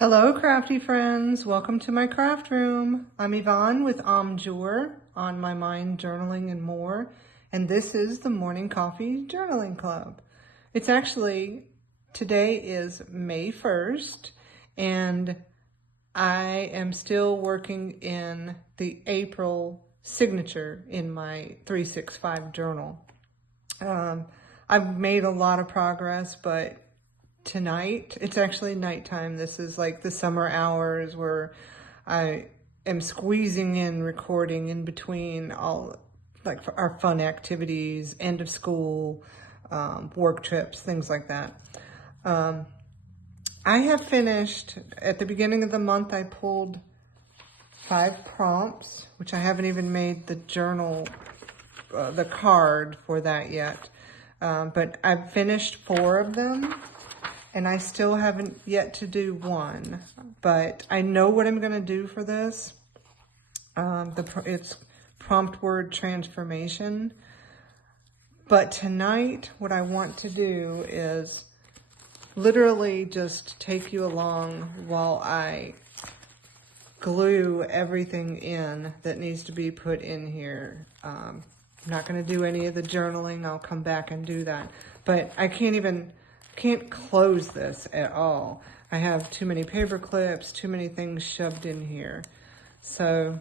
Hello, crafty friends. Welcome to my craft room. I'm Yvonne with Jour, On My Mind Journaling and More, and this is the Morning Coffee Journaling Club. It's actually, today is May 1st, and I am still working in the April signature in my 365 journal. I've made a lot of progress, but tonight, it's actually nighttime. This is like the summer hours where I am squeezing in recording in between all like our fun activities, end of school, work trips, things like that. I have finished, at the beginning of the month, I pulled 5 prompts, which I haven't even made the journal, the card for that yet. But I've finished 4 of them. And I still haven't yet to do one, but I know what I'm going to do for this. It's prompt word transformation. But tonight, what I want to do is literally just take you along while I glue everything in that needs to be put in here. I'm not going to do any of the journaling. I'll come back and do that. But I can't close this at all. I have too many paper clips, too many things shoved in here. So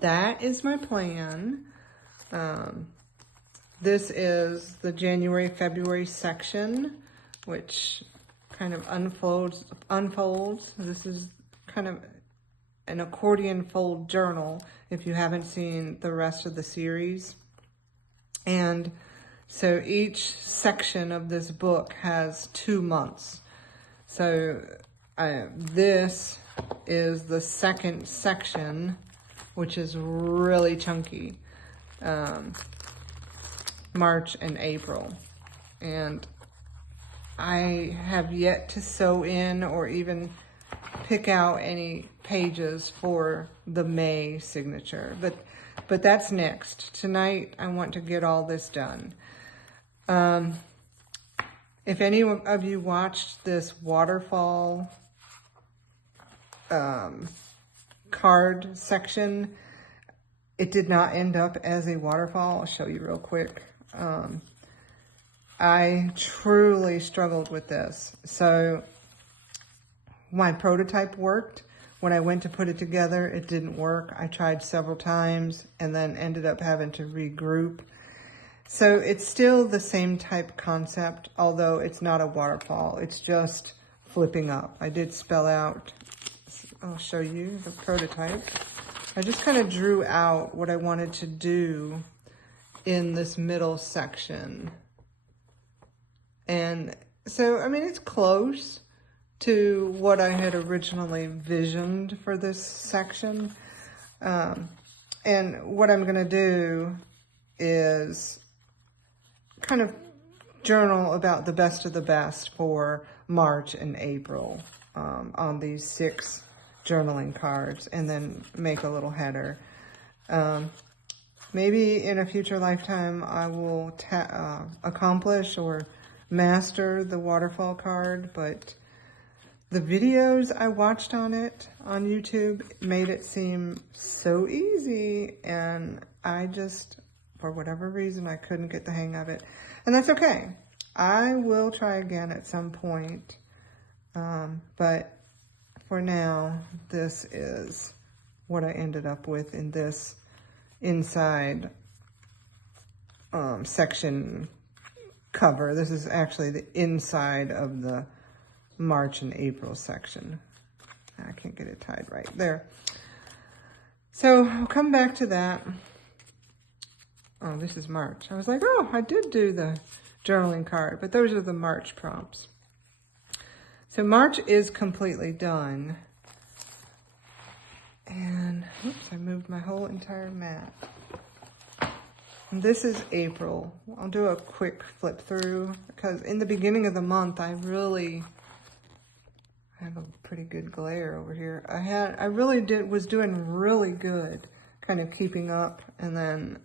that is my plan. This is the January, February section, which kind of unfolds. This is kind of an accordion fold journal if you haven't seen the rest of the series. And so each section of this book has 2 months. So this is the second section, which is really chunky, March and April. And I have yet to sew in or even pick out any pages for the May signature, but that's next. Tonight, I want to get all this done. If any of you watched this waterfall card section, it did not end up as a waterfall. I'll show you real quick. I truly struggled with this. So my prototype worked. When I went to put it together, it didn't work. I tried several times and then ended up having to regroup. So it's still the same type concept, although it's not a waterfall. It's just flipping up. I did spell out, I'll show you the prototype. I just kind of drew out what I wanted to do in this middle section. And so, I mean, it's close to what I had originally visioned for this section. And what I'm going to do is kind of journal about the best of the best for March and April on these 6 journaling cards, and then make a little header. Maybe in a future lifetime I will accomplish or master the waterfall card, but the videos I watched on it on YouTube made it seem so easy, and I just, for whatever reason, I couldn't get the hang of it. And that's okay. I will try again at some point. But for now, this is what I ended up with in this inside section cover. This is actually the inside of the March and April section. I can't get it tied right there. So I'll come back to that. Oh, this is March. I was like, oh, I did do the journaling card, but those are the March prompts. So March is completely done. And, oops, I moved my whole entire mat. And this is April. I'll do a quick flip through because in the beginning of the month, I have a pretty good glare over here. I really was doing really good, kind of keeping up, and then,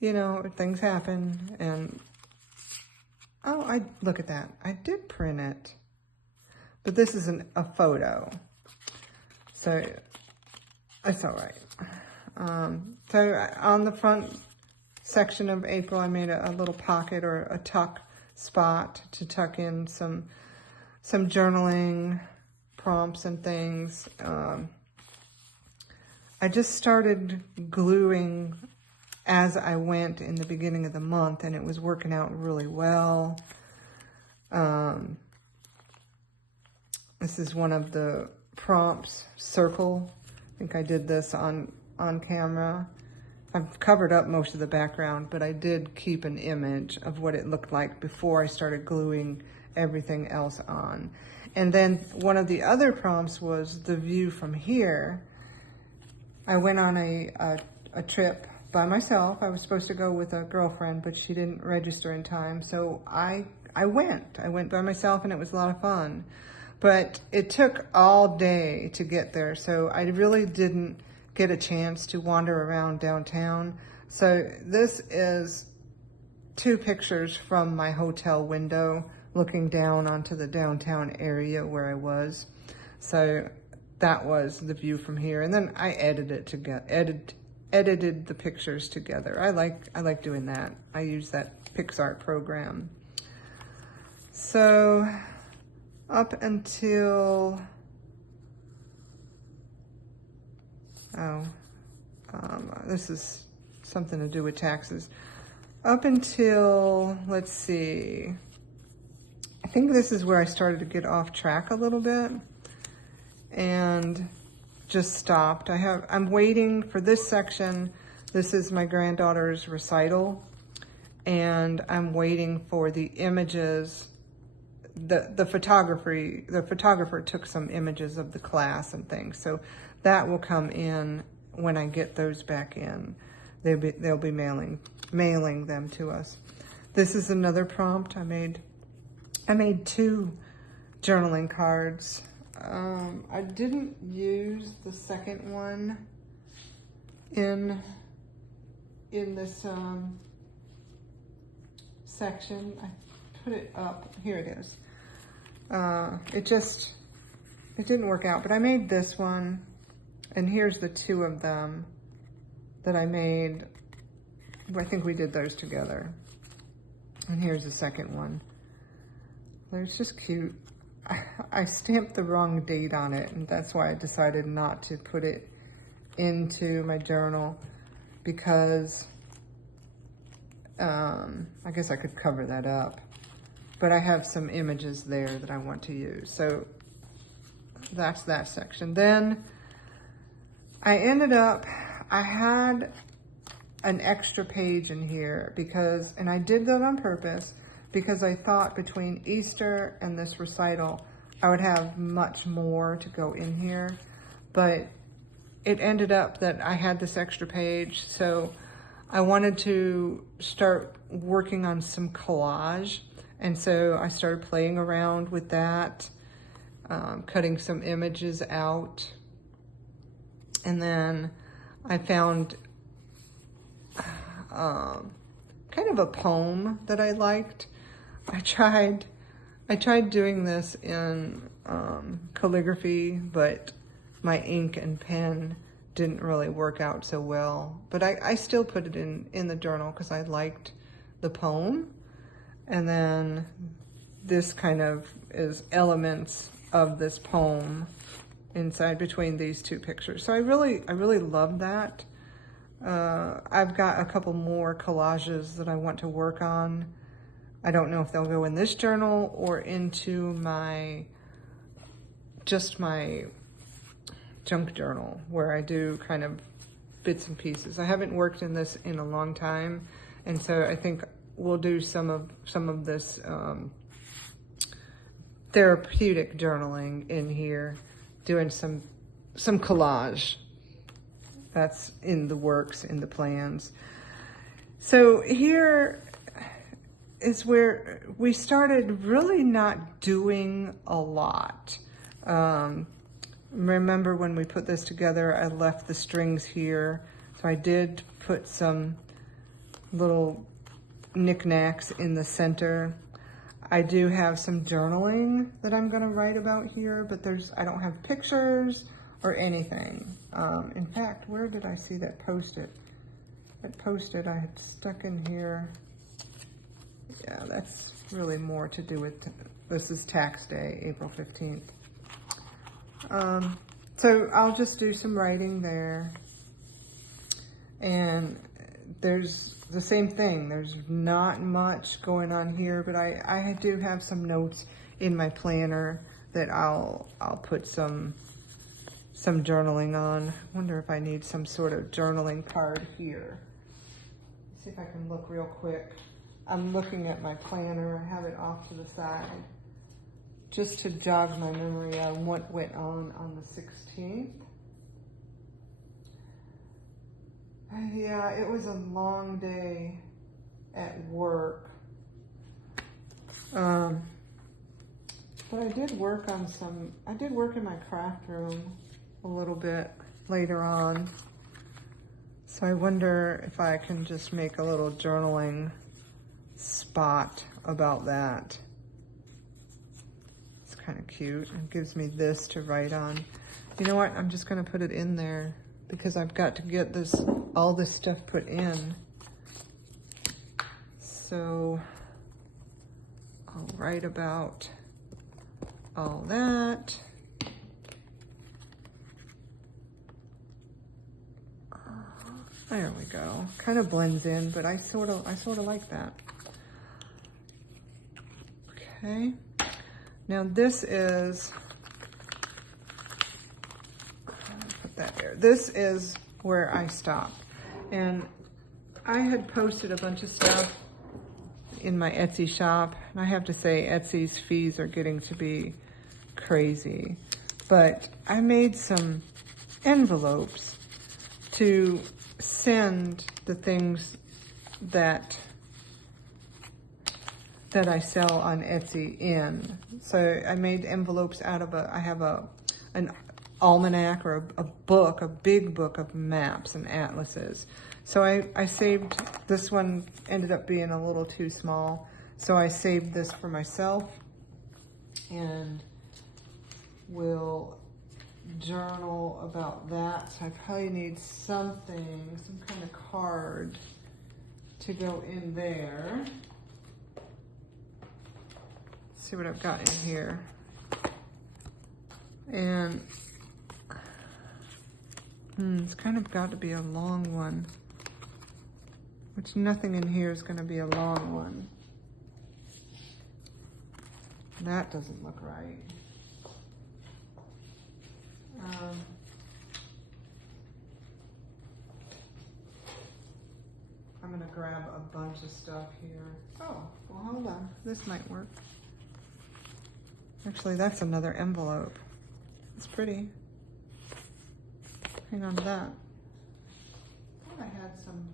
you know, things happen, and oh, look at that. I did print it. but this is a photo, so it's all right. So on the front section of April, I made a little pocket or a tuck spot to tuck in some journaling prompts and things. I just started gluing as I went in the beginning of the month, and it was working out really well. This is one of the prompts, circle. I think I did this on camera. I've covered up most of the background, but I did keep an image of what it looked like before I started gluing everything else on. And then one of the other prompts was the view from here. I went on a trip by myself. I was supposed to go with a girlfriend, but she didn't register in time. So I went by myself, and it was a lot of fun. But it took all day to get there, so I really didn't get a chance to wander around downtown. So this is 2 pictures from my hotel window looking down onto the downtown area where I was. So that was the view from here. And then I edited the pictures together. I like doing that. I use that PixArt program. So up until, this is something to do with taxes. Up until, let's see, I think this is where I started to get off track a little bit and just stopped. I'm waiting for this section. This is my granddaughter's recital, and I'm waiting for the images. The photographer took some images of the class and things, so that will come in when I get those back in. They'll be mailing them to us. This is another prompt I made. I made 2 journaling cards. I didn't use the second one in this section. I put it up. Here it is. It didn't work out, but I made this one, and here's the 2 of them that I made. I think we did those together. And here's the second one. It's just cute. I stamped the wrong date on it, and that's why I decided not to put it into my journal, because I guess I could cover that up. But I have some images there that I want to use. So that's that section. Then I had an extra page in here and I did that on purpose, because I thought between Easter and this recital, I would have much more to go in here. But it ended up that I had this extra page, so I wanted to start working on some collage. And so I started playing around with that, cutting some images out. And then I found kind of a poem that I liked. I tried doing this in calligraphy, but my ink and pen didn't really work out so well. But I still put it in the journal because I liked the poem. And then this kind of is elements of this poem inside between these 2 pictures. So I really love that. I've got a couple more collages that I want to work on. I don't know if they'll go in this journal or into my junk journal, where I do kind of bits and pieces. I haven't worked in this in a long time, and so I think we'll do some of this therapeutic journaling in here, doing some collage. That's in the works, in the plans. So here is where we started really not doing a lot. Remember when we put this together, I left the strings here. So I did put some little knickknacks in the center. I do have some journaling that I'm gonna write about here, but I don't have pictures or anything. In fact, where did I see that Post-it? That Post-it I had stuck in here. Yeah, that's really more to do with, this is tax day, April 15th. So I'll just do some writing there. And there's the same thing. There's not much going on here, but I do have some notes in my planner that I'll put some journaling on. I wonder if I need some sort of journaling card here. Let's see if I can look real quick. I'm looking at my planner. I have it off to the side just to jog my memory on what went on the 16th. Yeah, it was a long day at work. But I did work in my craft room a little bit later on. So I wonder if I can just make a little journaling spot about that. It's kind of cute. It gives me this to write on. You know what? I'm just going to put it in there because I've got to get all this stuff put in. So I'll write about all that. There we go. Kind of blends in, but I sort of like that. Okay. Now this is, put that there. This is where I stop. And I had posted a bunch of stuff in my Etsy shop. And I have to say Etsy's fees are getting to be crazy. But I made some envelopes to send the things that I sell on Etsy in. So I made envelopes out of I have an almanac or a book, a big book of maps and atlases. So I saved, this one ended up being a little too small. So I saved this for myself and will journal about that. So I probably need some kind of card to go in there. Let's see what I've got in here. And it's kind of got to be a long one, which nothing in here is going to be a long one. That doesn't look right. I'm going to grab a bunch of stuff here. Oh, well, hold on. This might work. Actually, that's another envelope. It's pretty. Hang on to that. I thought I had some.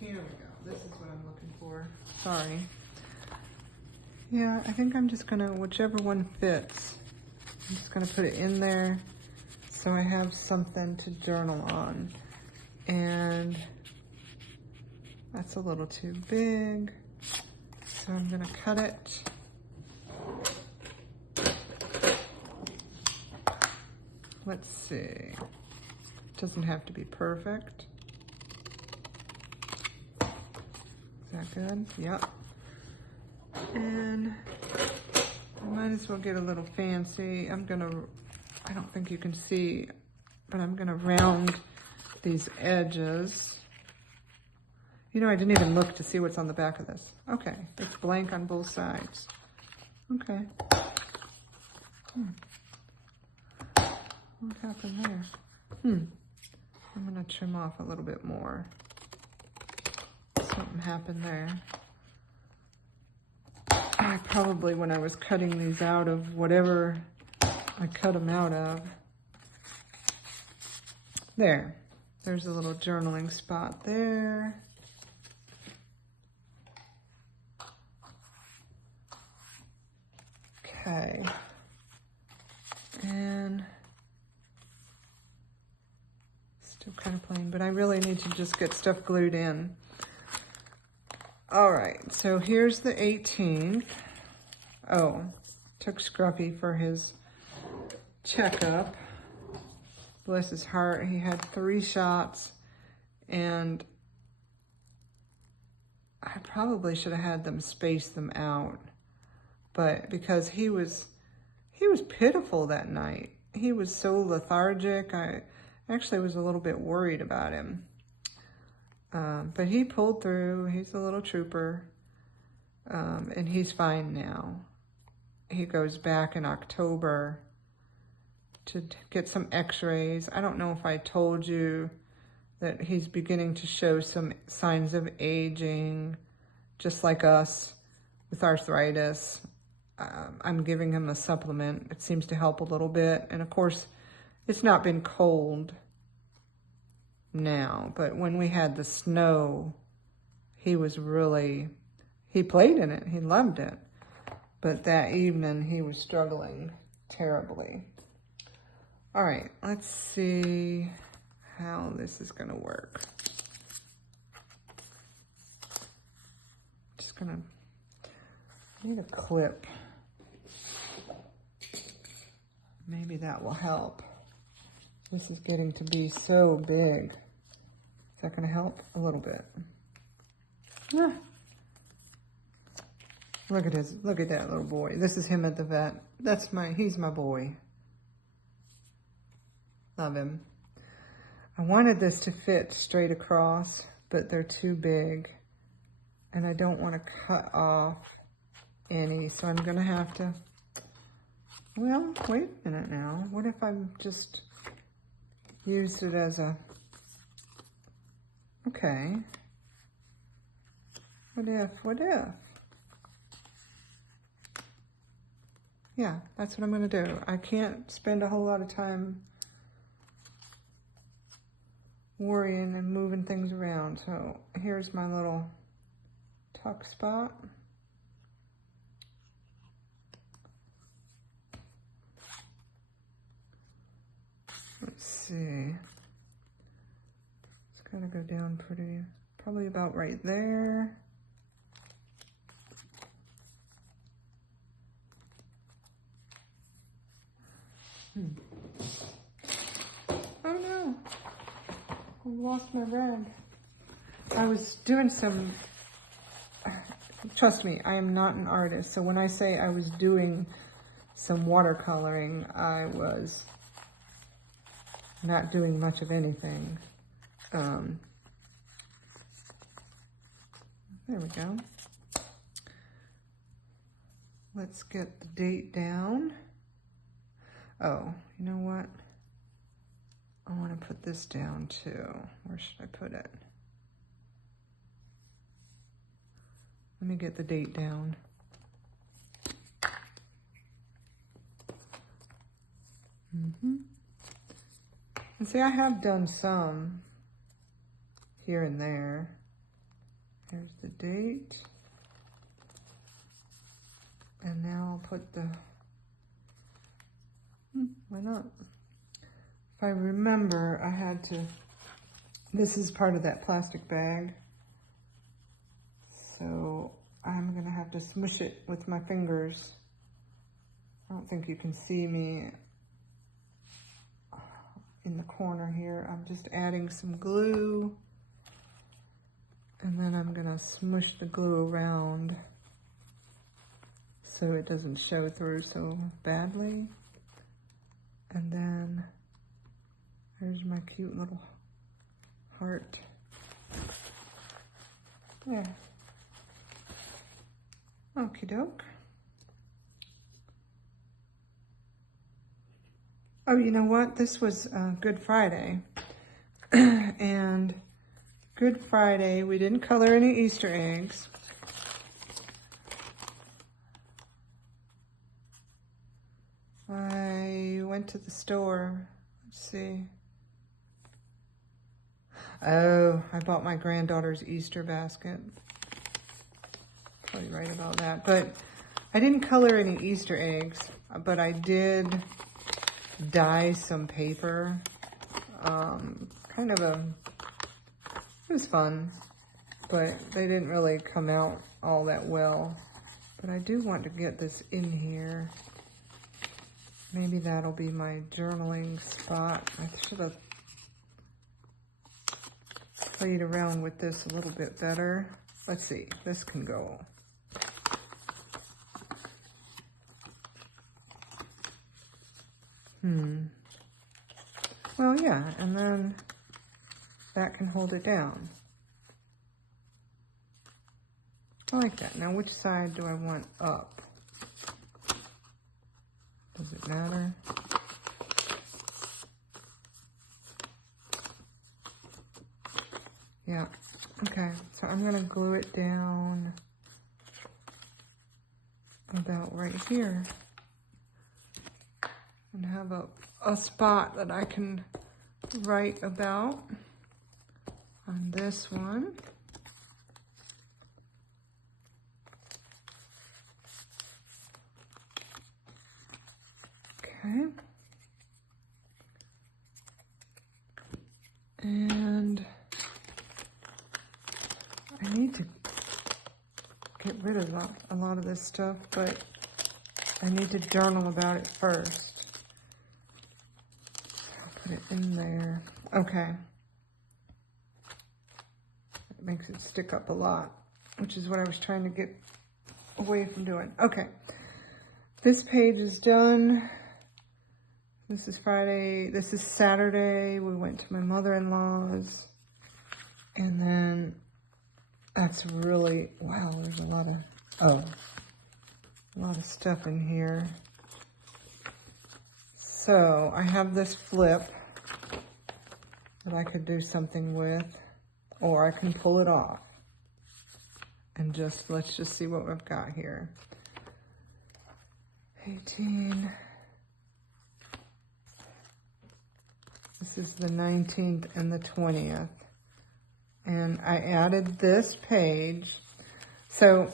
Here we go. This is what I'm looking for. Sorry. Yeah, I think I'm just gonna, whichever one fits, I'm just gonna put it in there so I have something to journal on. And that's a little too big, so I'm gonna cut it. Let's see. It doesn't have to be perfect. Is that good? Yep. And I might as well get a little fancy. I don't think you can see, but I'm gonna round these edges. You know, I didn't even look to see what's on the back of this. Okay, it's blank on both sides. Okay. What happened there? I'm gonna trim off a little bit more. Something happened there. I probably, when I was cutting these out of whatever I cut them out of. There's a little journaling spot there. Okay. And still kind of plain, but I really need to just get stuff glued in. All right, so here's the 18th. Oh, took Scruffy for his checkup. Bless his heart, he had 3 shots, and I probably should have had them space them out, but because he was pitiful that night. He was so lethargic. I actually was a little bit worried about him. But he pulled through. He's a little trooper. And he's fine now. He goes back in October to get some x-rays. I don't know if I told you that he's beginning to show some signs of aging, just like us with arthritis. I'm giving him a supplement. It seems to help a little bit. And of course, it's not been cold now, but when we had the snow, he played in it. He loved it. But that evening, he was struggling terribly. All right, let's see how this is gonna work. Just gonna need a clip. Maybe that will help. This is getting to be so big. Is that gonna help? A little bit. Ah. Look at that little boy. This is him at the vet. He's my boy. Love him. I wanted this to fit straight across, but they're too big. And I don't want to cut off any, so I'm gonna have to, well, wait a minute now. What if I'm just used it as a, okay. What if? Yeah, that's what I'm gonna do. I can't spend a whole lot of time worrying and moving things around. So here's my little tuck spot. Let's see. It's gotta go down probably about right there. Oh no, I lost my rag. I was doing some, trust me, I am not an artist. So when I say I was doing some watercoloring, I was not doing much of anything. There we go. Let's get the date down. Oh, you know what? I want to put this down too. Where should I put it? Let me get the date down. And see, I have done some here and there. Here's the date. And now I'll put the, why not? If I remember, I had to, this is part of that plastic bag. So I'm gonna have to smush it with my fingers. I don't think you can see me in the corner here. I'm just adding some glue, and then I'm gonna smush the glue around so it doesn't show through so badly. And then there's my cute little heart. There. Okie doke. Oh, you know what? This was Good Friday. And Good Friday, we didn't color any Easter eggs. I went to the store. Let's see. Oh, I bought my granddaughter's Easter basket. Probably right about that. But I didn't color any Easter eggs, but I did dye some paper. It was fun, but they didn't really come out all that well. But I do want to get this in here. Maybe that'll be my journaling spot. I should have played around with this a little bit better. Let's see, this can go. Well, yeah, and then that can hold it down. I like that. Now, which side do I want up? Does it matter? Yeah. Okay, so I'm going to glue it down about right here and have a spot that I can write about on this one. Okay. And I need to get rid of a lot of this stuff, but I need to journal about it first. I'll put it in there. Okay. It makes it stick up a lot, which is what I was trying to get away from doing. Okay. This page is done. This is Friday. This is Saturday. We went to my mother-in-law's. And then that's really, wow, there's a lot of stuff in here. So I have this flip that I could do something with, or I can pull it off. And let's just see what we've got here. 18. This is the 19th and the 20th. And I added this page. So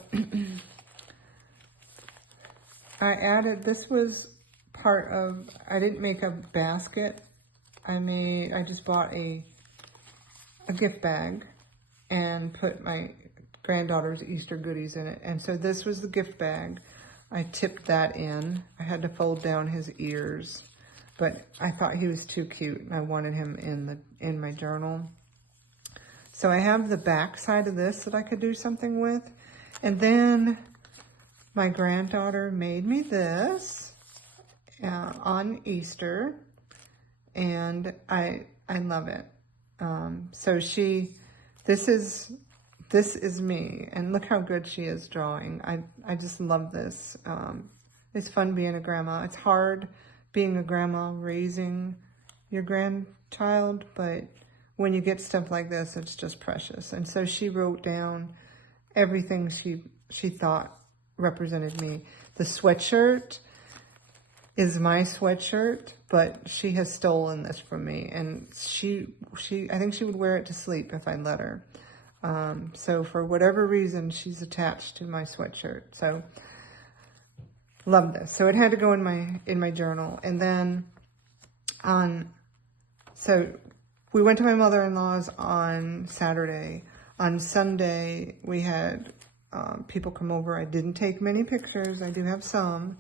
this was part of, I didn't make a basket. I just bought a gift bag and put my granddaughter's Easter goodies in it. And so this was the gift bag. I tipped that in. I had to fold down his ears, but I thought he was too cute and I wanted him in my journal. So I have the back side of this that I could do something with. And then my granddaughter made me this on Easter, and I love it. So this is me, and look how good she is drawing. I just love this. It's fun being a grandma. It's hard being a grandma, raising your grandchild, but when you get stuff like this, it's just precious. And so she wrote down everything she thought represented me. The sweatshirt is my sweatshirt, but she has stolen this from me, and I think she would wear it to sleep if I let her. So for whatever reason, she's attached to my sweatshirt. So love this. So it had to go in my journal. And then so we went to my mother-in-law's on Saturday. On Sunday, we had people come over. I didn't take many pictures. I do have some.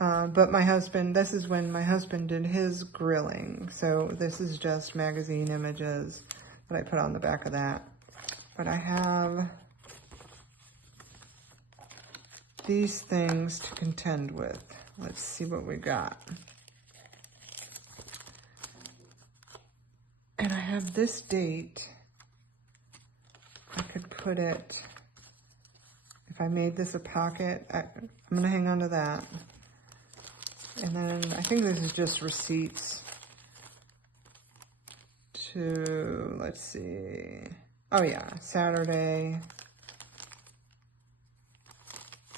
But my husband, this is when my husband did his grilling. So this is just magazine images that I put on the back of that. But I have these things to contend with. Let's see what we got. And I have this date. I could put it, if I made this a pocket, I'm going to hang on to that. And then I think this is just receipts to, let's see. Oh yeah, Saturday.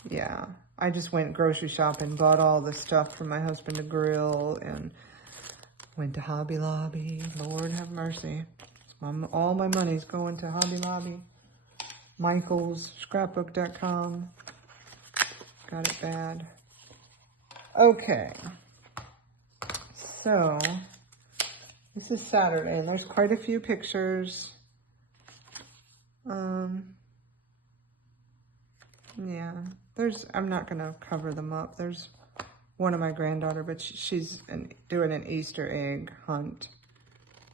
Yeah, I just went grocery shopping, bought all the stuff for my husband to grill, and went to Hobby Lobby. Lord have mercy. All my money's going to Hobby Lobby. Michael's, Scrapbook.com. Got it bad. Okay. So, this is Saturday, and there's quite a few pictures. Yeah, I'm not gonna cover them up. There's one of my granddaughter, but she's doing an Easter egg hunt.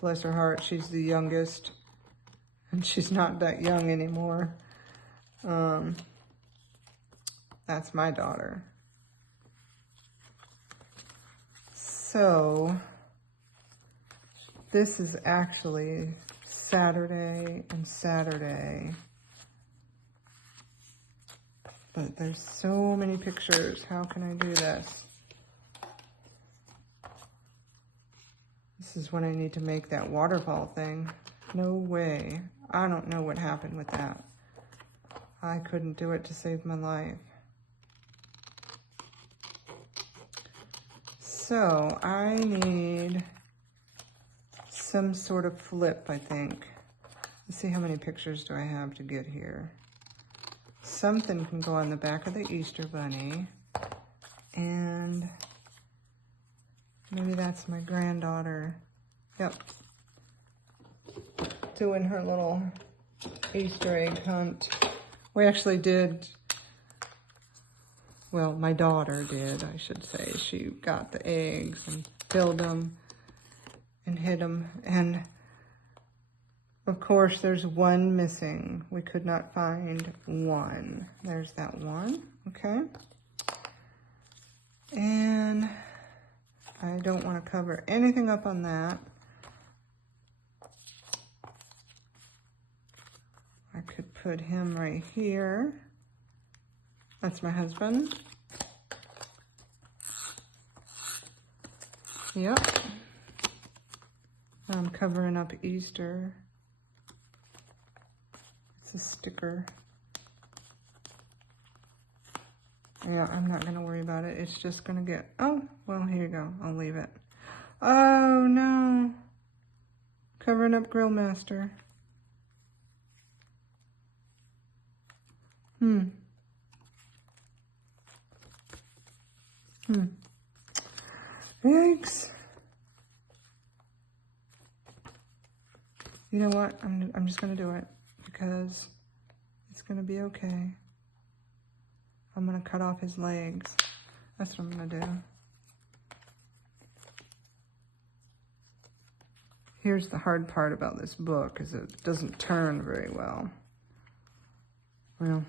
Bless her heart, she's the youngest, and she's not that young anymore. That's my daughter. So, this is actually Saturday and Saturday. But there's so many pictures. How can I do this? This is when I need to make that waterfall thing. No way. I don't know what happened with that. I couldn't do it to save my life. So I need some sort of flip, I think. Let's see, how many pictures do I have to get here? Something can go on the back of the Easter bunny. And maybe that's my granddaughter. Yep. Doing her little Easter egg hunt. We actually did, well, my daughter did, I should say. She got the eggs and filled them and hid them. And of course, there's one missing. We could not find one. There's that one, okay? And I don't want to cover anything up on that. I could put him right here. That's my husband. Yep. I'm covering up Easter. It's a sticker. Yeah, I'm not gonna worry about it. It's just gonna get, oh, well, here you go. I'll leave it. Oh, no. Covering up Grill Master. Yikes. You know what? I'm just gonna do it because it's gonna be okay. I'm gonna cut off his legs. That's what I'm gonna do. Here's the hard part about this book, is it doesn't turn very well. Well,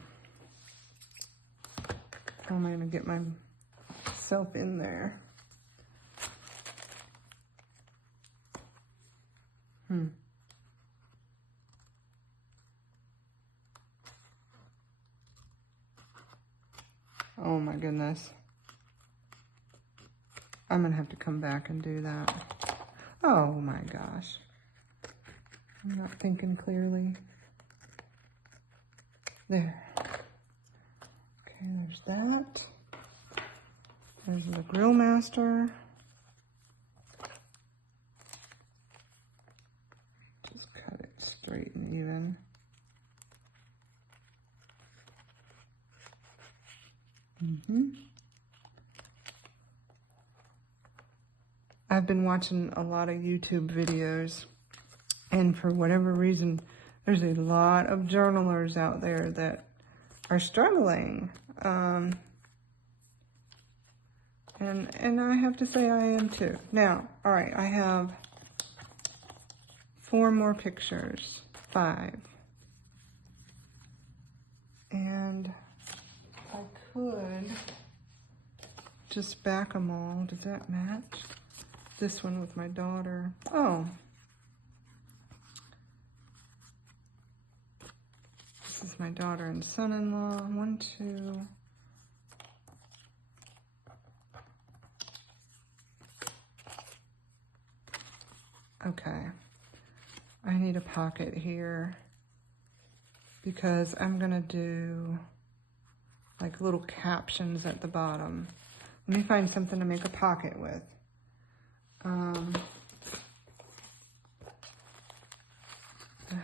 how am I gonna get myself in there? Oh my goodness. I'm gonna have to come back and do that. Oh my gosh. I'm not thinking clearly. There. Okay, there's that. There's the Grill Master. Just cut it straight and even. I've been watching a lot of YouTube videos, and for whatever reason, there's a lot of journalers out there that are struggling. And I have to say I am too. Now, all right, I have 4 more pictures, 5. And I could just back them all. Does that match? This one with my daughter. Oh. This is my daughter and son-in-law. 1, 2. Okay. I need a pocket here because I'm gonna do like little captions at the bottom. Let me find something to make a pocket with. I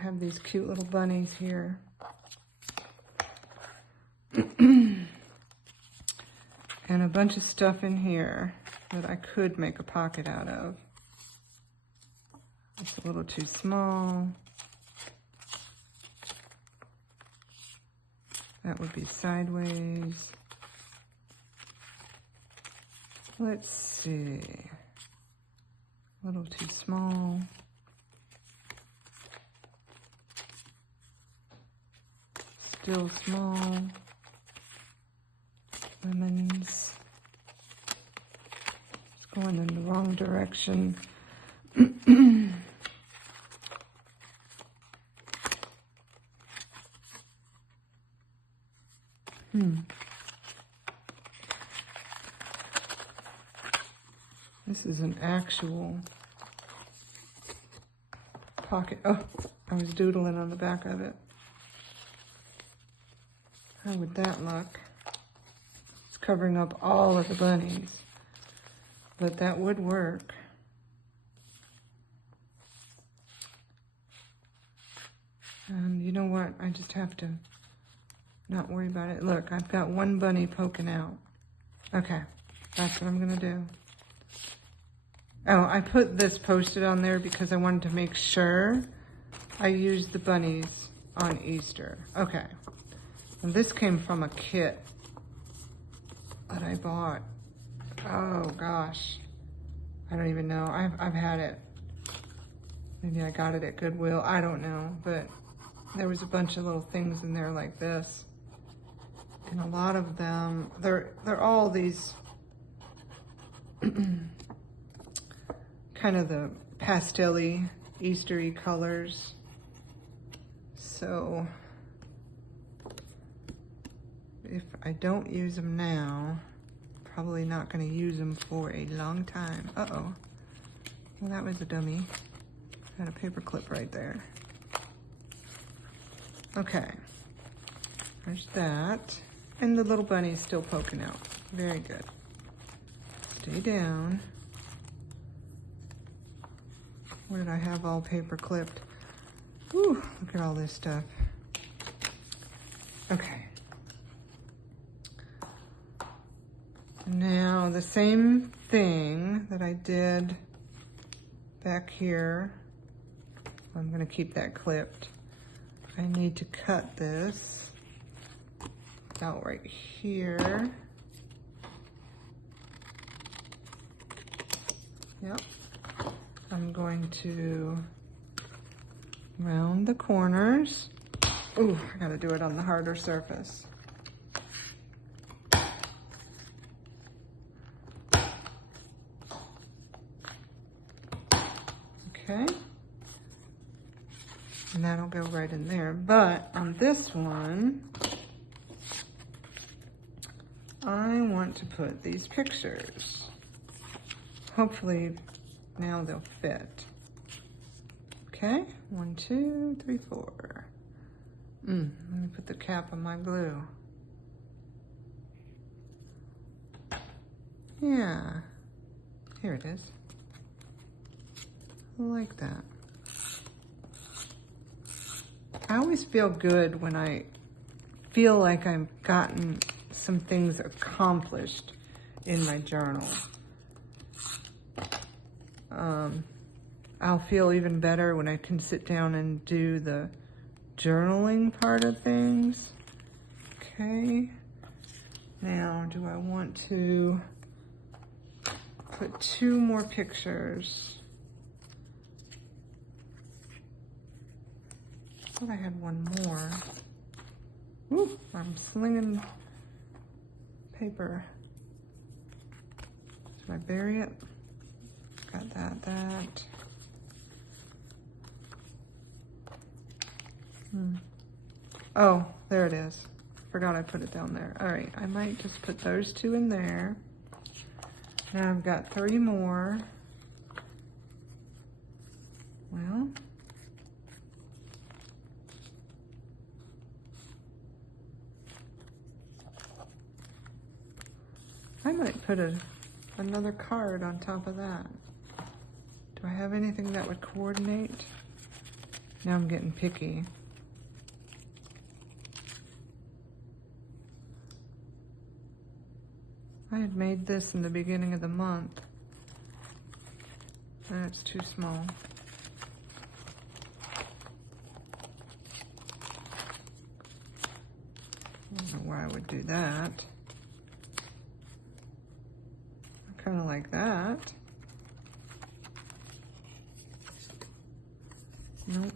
have these cute little bunnies here. And a bunch of stuff in here that I could make a pocket out of. It's a little too small. That would be sideways. Let's see. A little too small. Still small. Lemons. It's going in the wrong direction. This is an actual pocket. Oh, I was doodling on the back of it. How would that look? It's covering up all of the bunnies, but that would work. And you know what? I just have to not worry about it. Look, I've got one bunny poking out. Okay, that's what I'm gonna do. Oh, I put this Post-it on there because I wanted to make sure I used the bunnies on Easter. Okay, and this came from a kit that I bought. Oh gosh, I don't even know. I've had it. Maybe I got it at Goodwill. I don't know, but there was a bunch of little things in there like this. And a lot of them, they're all these kind of the pastel-y, Easter-y colors. So if I don't use them now, probably not going to use them for a long time. Uh-oh. Well, that was a dummy. Had a paper clip right there. Okay. There's that. And the little bunny's still poking out. Very good. Stay down. Where did I have all paper clipped? Whew, look at all this stuff. Okay. Now, the same thing that I did back here, I'm going to keep that clipped. I need to cut this out right here. Yep. I'm going to round the corners. Ooh, I gotta do it on the harder surface. Okay. And that'll go right in there. But on this one, I want to put these pictures. Hopefully now they'll fit. Okay, 1, 2, 3, 4. Let me put the cap on my glue. Yeah, here it is. I like that. I always feel good when I feel like I've gotten some things accomplished in my journal. I'll feel even better when I can sit down and do the journaling part of things. Okay. Now, do I want to put 2 more pictures? I thought I had one more. Ooh, I'm slinging paper. Should I bury it? Got that. Oh, there it is. Forgot I put it down there. All right, I might just put those 2 in there. Now I've got 3 more. Well, I might put another card on top of that. Do I have anything that would coordinate? Now I'm getting picky. I had made this in the beginning of the month. That's too small. don't know why I would do that. Kind of like that. Nope.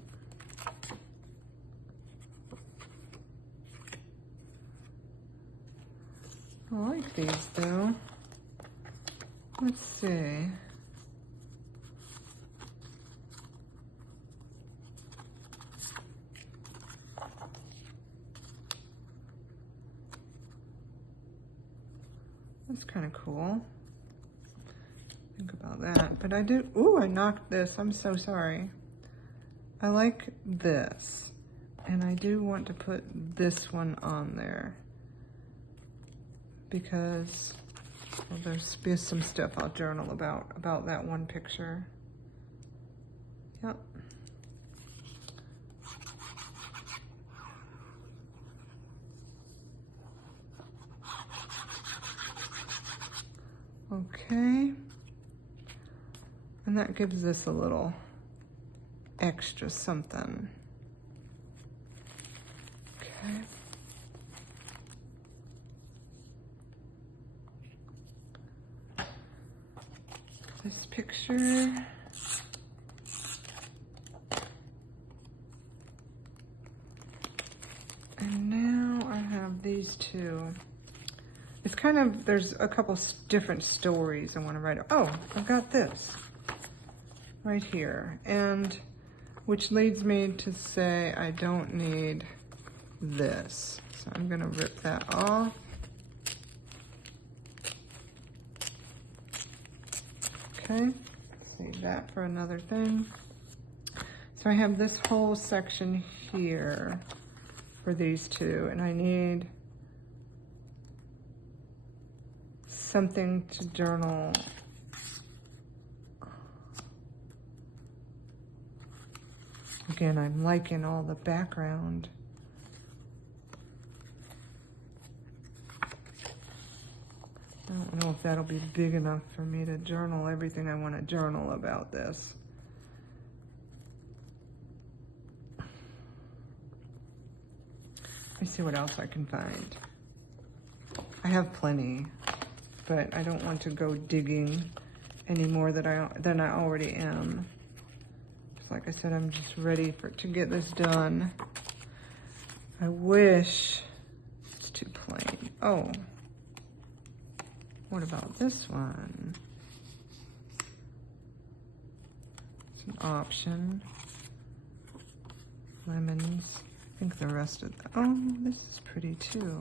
I like these though. Let's see. That's kind of cool. Think about that. But I do, ooh, I knocked this. I'm so sorry. I like this. And I do want to put this one on there. Because well, there's be some stuff I'll journal about that one picture. Yep. Okay. And that gives this a little extra something. Okay. This picture. And now I have these two. It's kind of, there's a couple different stories I want to write. Oh, I've got this right here. And which leads me to say I don't need this. So I'm going to rip that off. Okay, save that for another thing. So I have this whole section here for these two, and I need something to journal. Again, I'm liking all the background. I don't know if that'll be big enough for me to journal everything I want to journal about this. Let me see what else I can find. I have plenty, but I don't want to go digging any more than I already am. Like I said, I'm just ready to get this done. I wish it's too plain. Oh. What about this one? It's an option. Lemons. I think the rest of that. Oh, this is pretty too.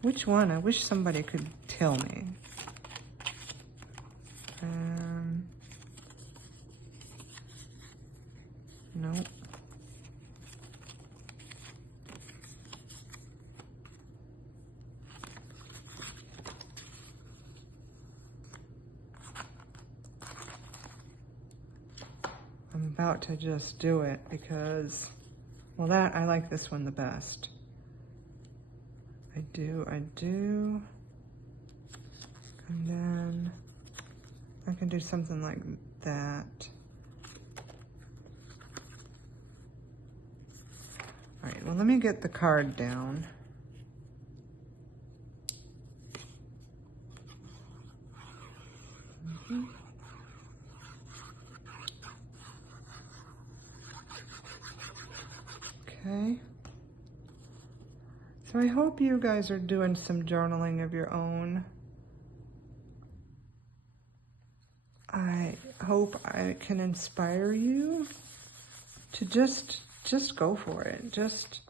Which one? I wish somebody could tell me. Nope. I'm about to just do it because, well, I like this one the best. I do. And then I can do something like that. All right, well, let me get the card down. Okay. So I hope you guys are doing some journaling of your own. I hope I can inspire you to just go for it. Just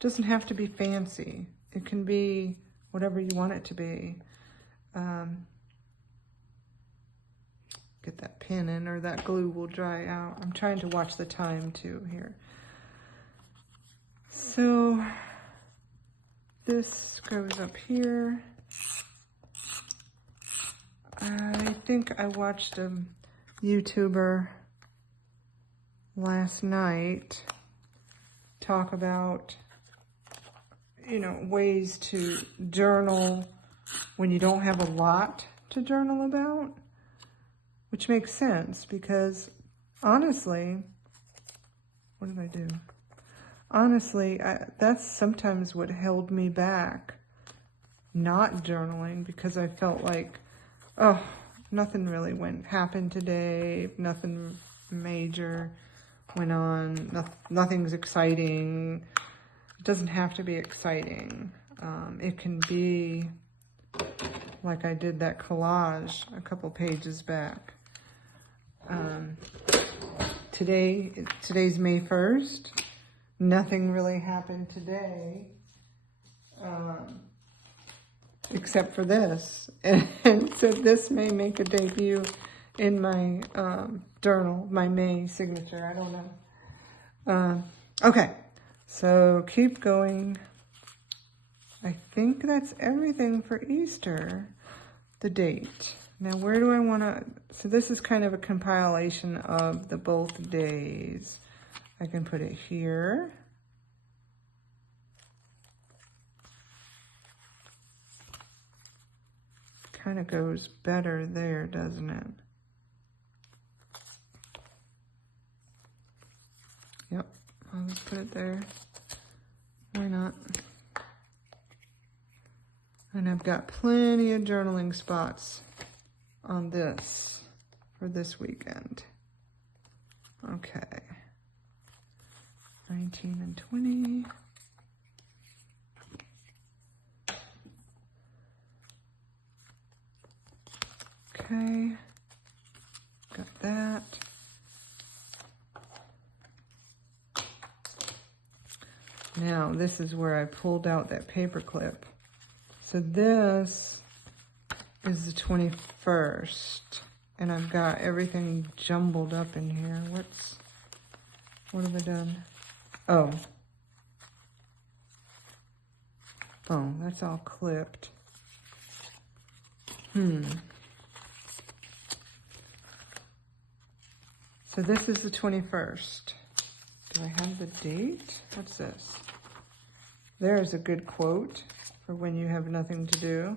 doesn't have to be fancy. It can be whatever you want it to be. Get that pen in or that glue will dry out. I'm trying to watch the time too here. So this goes up here. I think I watched a YouTuber last night talk about, you know, ways to journal when you don't have a lot to journal about, which makes sense because honestly, what did I do? honestly, that's sometimes what held me back not journaling, because I felt like, oh, nothing really happened today, nothing major went on, nothing's exciting. It doesn't have to be exciting. It can be like I did that collage a couple pages back. Today's May 1st. Nothing really happened today, except for this. And so this may make a debut in my journal, my May signature. I don't know. Okay, so keep going. I think that's everything for Easter, the date. Now, where do I want to, so this is kind of a compilation of the both days. I can put it here. Kind of goes better there, doesn't it? Yep, I'll just put it there. Why not? And I've got plenty of journaling spots on this for this weekend. Okay. 19 and 20. Okay. Got that. Now, this is where I pulled out that paper clip. So this is the 21st, and I've got everything jumbled up in here. What have I done? Oh, that's all clipped. So this is the 21st. Do I have the date? What's this? There's a good quote for when you have nothing to do.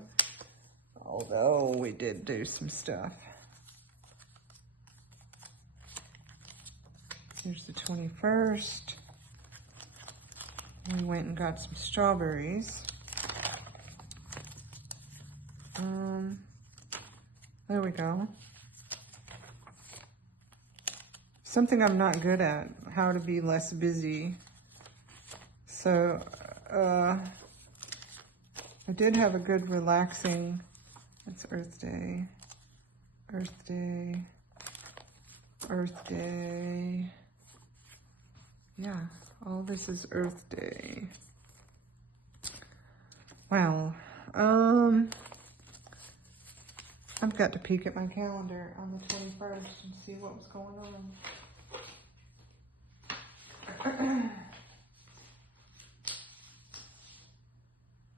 Although we did do some stuff. Here's the 21st. We went and got some strawberries. There we go. Something I'm not good at, how to be less busy. So, I did have a good relaxing, that's Earth Day, Earth Day, Earth Day. Yeah, all this is Earth Day. Wow. I've got to peek at my calendar on the 21st and see what was going on.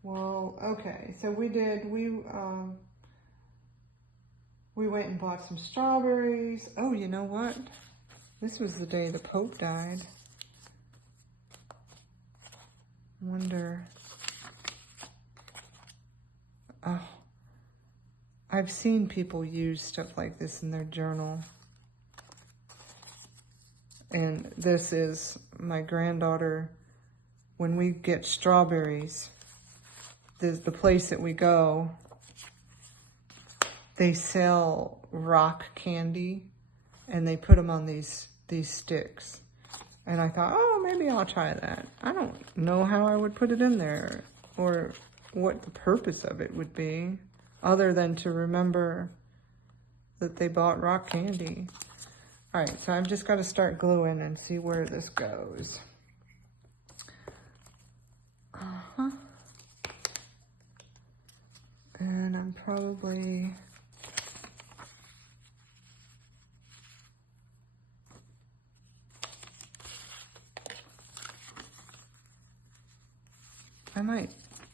Well, okay, so we went and bought some strawberries. Oh, you know what? This was the day the Pope died. Wonder. Oh, I've seen people use stuff like this in their journal. And this is my granddaughter. When we get strawberries, the place that we go, they sell rock candy, and they put them on these sticks. And I thought, oh, maybe I'll try that. I don't know how I would put it in there or what the purpose of it would be, other than to remember that they bought rock candy. All right, so I've just got to start gluing and see where this goes. And I'm probably... I might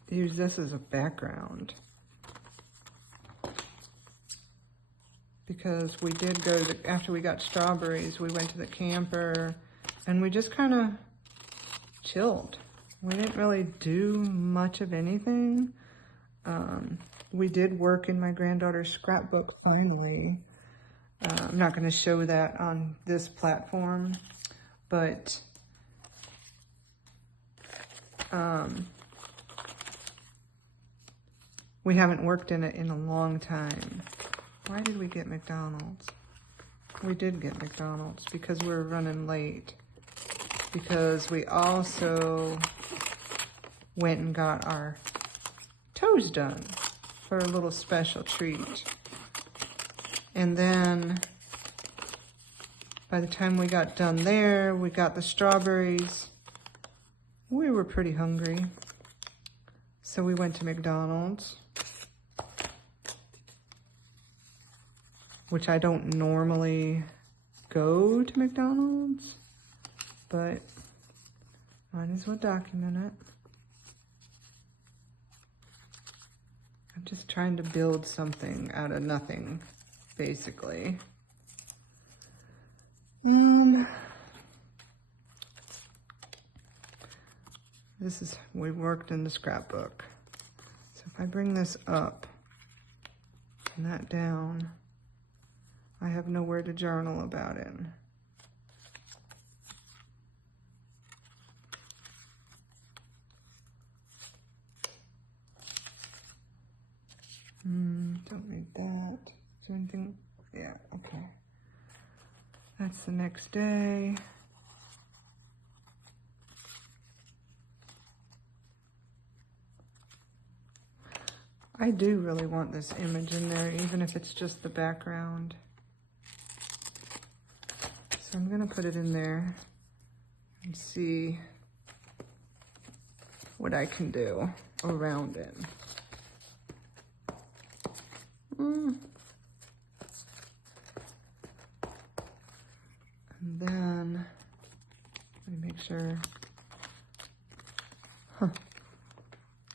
use this as a background, because we did go to after we got strawberries, we went to the camper and we just kind of chilled. We didn't really do much of anything. We did work in my granddaughter's scrapbook finally. I'm not going to show that on this platform, but We haven't worked in it in a long time. Why did we get McDonald's? We did get McDonald's because we were running late. Because we also went and got our toes done for a little special treat. And then by the time we got done there, we got the strawberries. We were pretty hungry. So we went to McDonald's, which I don't normally go to McDonald's, but might as well document it. I'm just trying to build something out of nothing, basically. This is, we worked in the scrapbook. So if I bring this up and that down, I have nowhere to journal about it. Don't need that. Is there anything? Yeah, okay. That's the next day. I do really want this image in there, even if it's just the background. So I'm gonna put it in there and see what I can do around it. And then, let me make sure,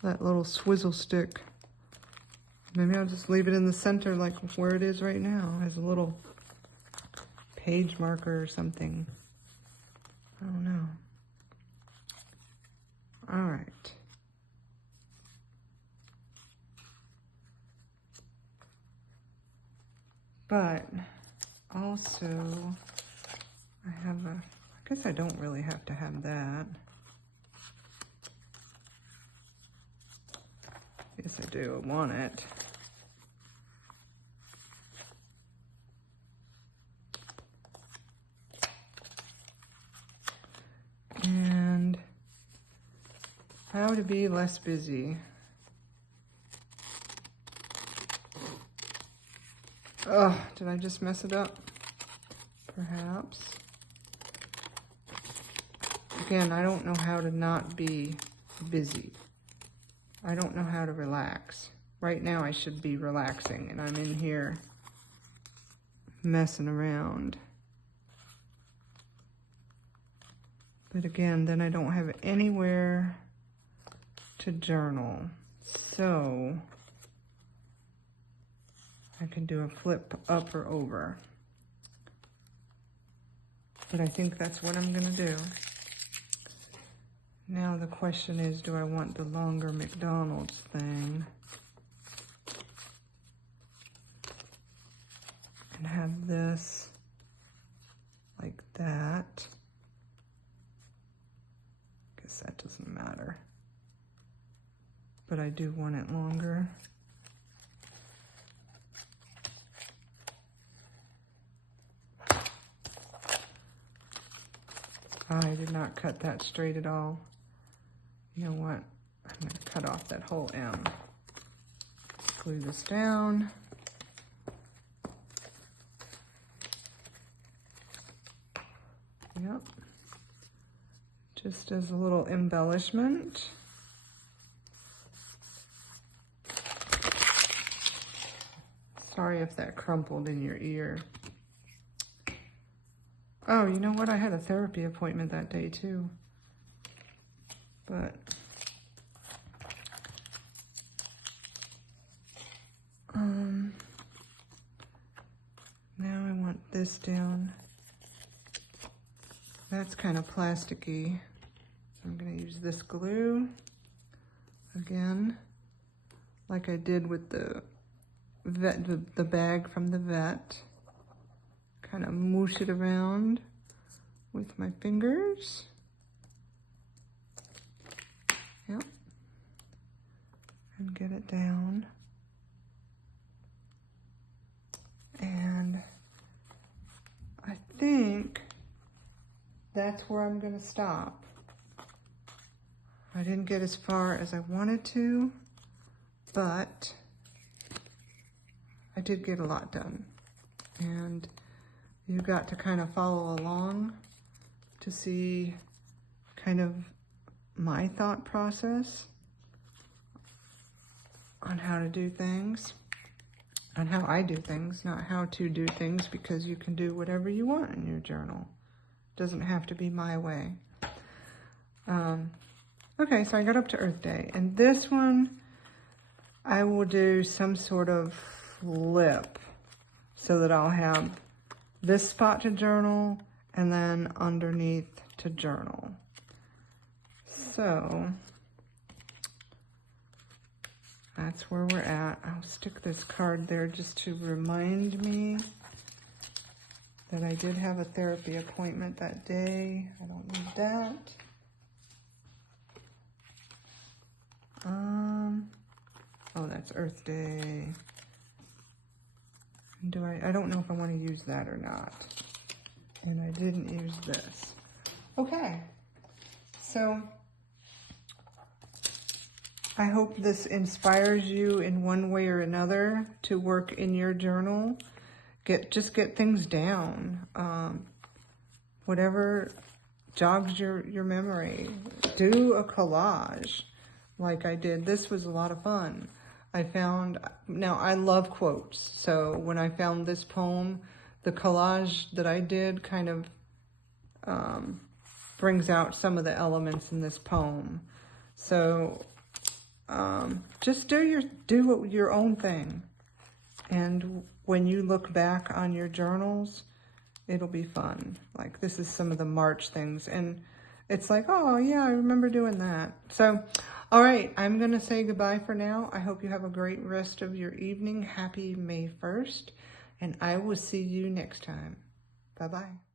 that little swizzle stick, maybe I'll just leave it in the center like where it is right now, as a little page marker or something. I don't know. All right. But also, I have a, I guess I don't really have to have that. Yes, I do. I want it. And how to be less busy. Oh, did I just mess it up? Perhaps. Again, I don't know how to not be busy. I don't know how to relax. Right now I should be relaxing, and I'm in here messing around. But again, then I don't have anywhere to journal. So I can do a flip up or over. But I think that's what I'm gonna do. Now the question is, do I want the longer McDonald's thing? And have this like that. Guess that doesn't matter. But I do want it longer. I did not cut that straight at all. You know what? I'm going to cut off that whole M. Glue this down. Yep. Just as a little embellishment. Sorry if that crumpled in your ear. Oh, you know what? I had a therapy appointment that day too. But now I want this down. That's kind of plasticky. So I'm going to use this glue again, like I did with the bag from the vet. Kind of moosh it around with my fingers. Yep. And get it down. And I think that's where I'm going to stop. I didn't get as far as I wanted to, but I did get a lot done. And you got to kind of follow along to see kind of my thought process on how to do things, on how I do things, not how to do things, because you can do whatever you want in your journal. It doesn't have to be my way. Okay, so I got up to Earth Day, and this one I will do some sort of flip so that I'll have this spot to journal and then underneath to journal. So that's where we're at. I'll stick this card there just to remind me that I did have a therapy appointment that day. I don't need that. Oh, that's Earth Day. I don't know if I want to use that or not. And I didn't use this. Okay. So I hope this inspires you in one way or another to work in your journal. Just get things down. Whatever jogs your memory. Do a collage like I did. This was a lot of fun. Now I love quotes. So when I found this poem, the collage that I did kind of brings out some of the elements in this poem. So just do your own thing. And when you look back on your journals, it'll be fun. Like this is some of the March things. And it's like, oh yeah, I remember doing that. So, all right, I'm going to say goodbye for now. I hope you have a great rest of your evening. Happy May 1st. And I will see you next time. Bye-bye.